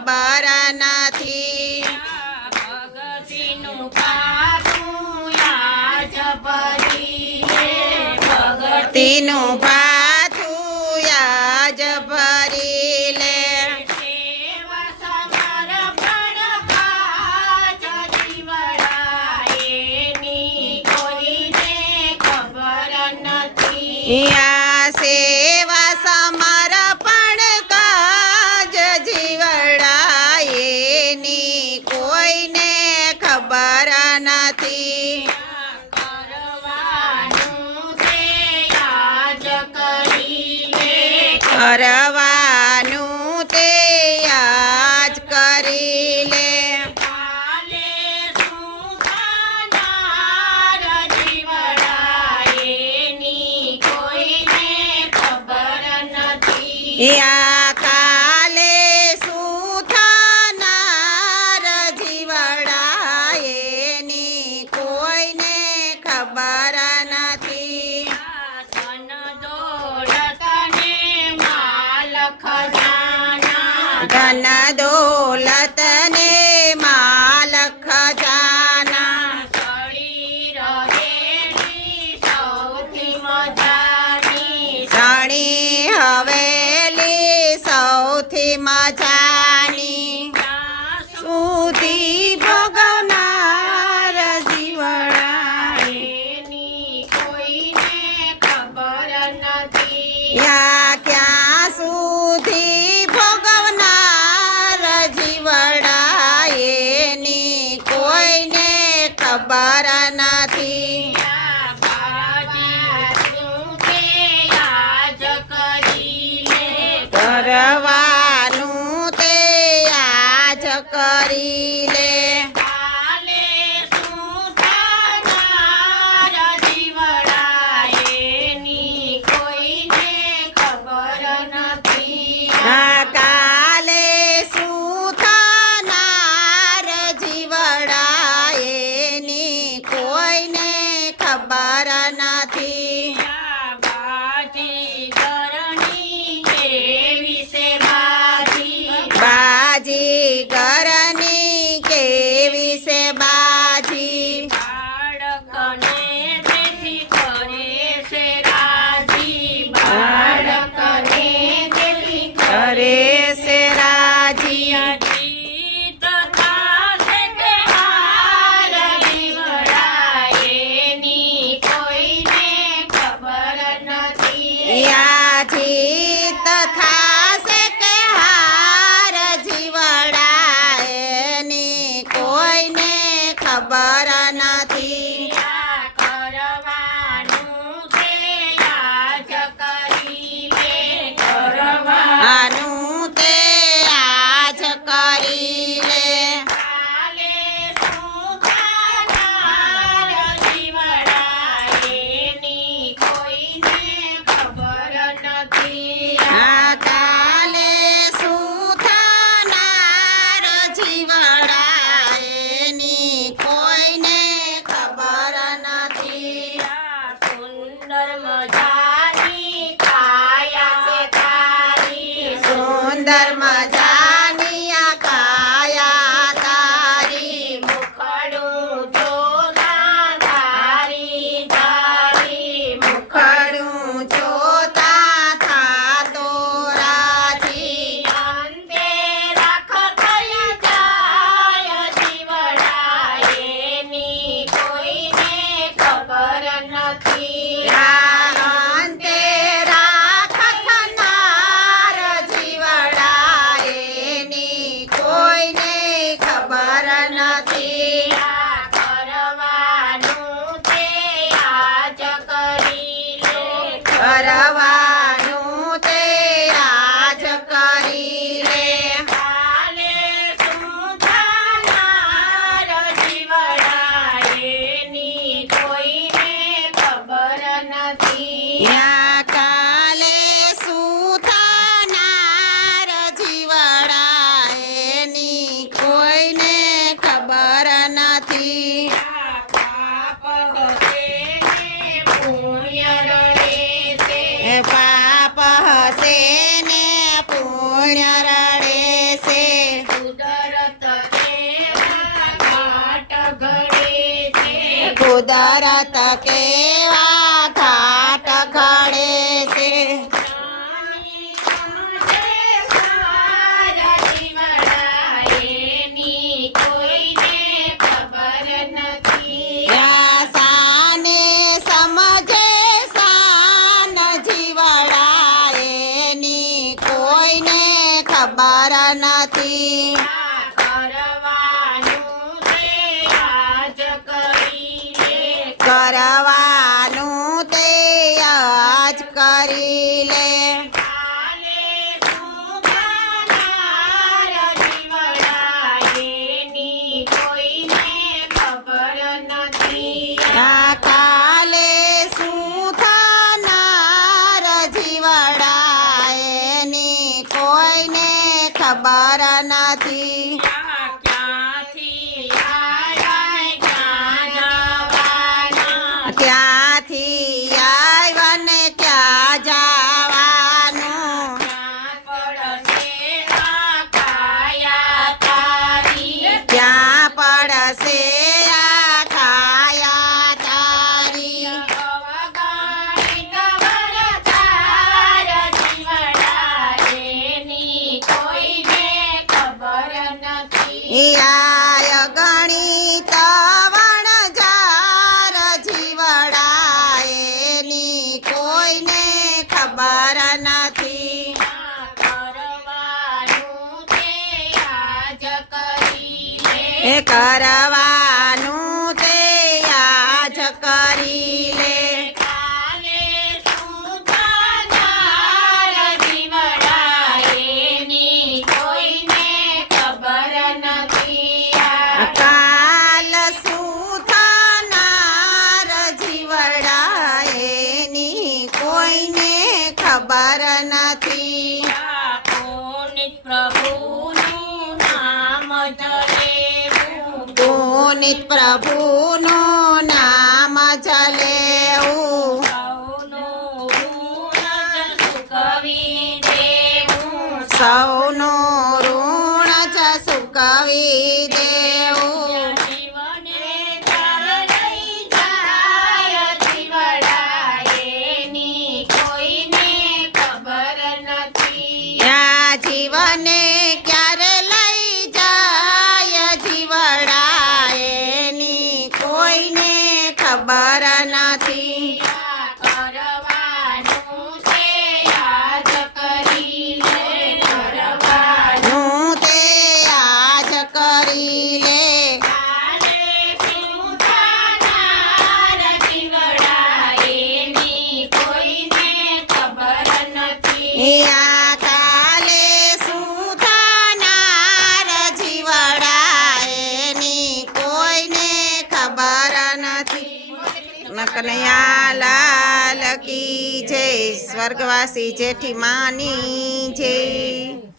ખબર નથી ભગતિનું પાથું યાજ ભરી ભક્તિનું પાથું યાજ ભરી લે સેવા સમર્પણ કાજ જીવડાએની કોઈને ખબર નથી યા સેવા સમર્પણ કાજ જીવડાએની કોઈને ખબર નથી કરવાનું તે યાજ કરી લે કરવાનું તે યાજ કરી લે કાલે શું થનાર જીવડાએની કોઈને ખબર નથી યા કાલે શું થનાર જીવડાએની કોઈને ખબર નથી ધન દોલત ને માલ ખજાના ધન દોલત ને માલ ખજાના સળી રહેલી સૌથી મજાની સણી હવેલી સૌથી મજાની ત્યાં સુધી ભોગવનાર જીવડાએ એની કોઈને ખબર નથી યા ક્યાં સુધી ભોગવનાર જીવડાએની કોઈને ખબર નથી કરવાનું તે યાજ કરી લે કાલે શું થનાર જીવડાએની કોઈને ખબર નથી બાજી ઘરની કેવી છે બાજી કરે છે રાજી યાથી તથા છે કે હાર જીવડાએની કુદરત કેવા ઘાટ ઘડે છે જાણી સમજે સારા જીવડા એની કોઈને ખબર નથી. સાને સમજે સાન જીવડા એની કોઈને ખબર નથી. કરવાનું તે આજ કરી લે. કાલે શું થનાર જીવડા એની કોઈને ખબર નથી. કાલે શું થનાર જીવડા એની કોઈને ખબર નથી. ક્યાંથી આવ્યા ને ક્યાં જવાના. ત્યાંથી આવ્યા ને ક્યાં જવાનું. ક્યાં પડશે આ કાયા તારી. ક્યાં પડશે આ કાયા તારી. અવગાણી કબર તાર જીવડા એની કોઈને ખબર નથી. આય ગણિત વણજાર જીવડા એની કોઈને ખબર નથી. કરવાનું તે આજ કરી લે. એ કરવાનું તે આજ કરી લે. કાલે શું થનાર જીવડા એની કોઈને ખબર નથી. કાલ શું થનાર જીવડા એની કોઈને ખબર નથી. પુનિત પ્રભુનું નામ જલેવું. પુનિત પ્રભુનું નામ જલેવું. સૌનું ઋણ જ સૌનું ઋણ જ ચૂકવી દેવું. ચૂકવી દેવું. જીવને ચાલ લઈ જાય જીવડા એની કોઈને ખબર નથી. આ જીવને ક્યારે લઈ જાય જીવડા એની કોઈને ખબર નથી. કરવાનું તે આજ કરી લે. કરવાનું હું તે આજ કરી લે. કાલે શું થનાર જીવડા એની કોઈને ખબર નથી. આ કાલે શું થનાર જીવડા એની કોઈને ખબર નથી. કનૈયા લાલ કી જય. સ્વર્ગવાસી જેઠી માની જય.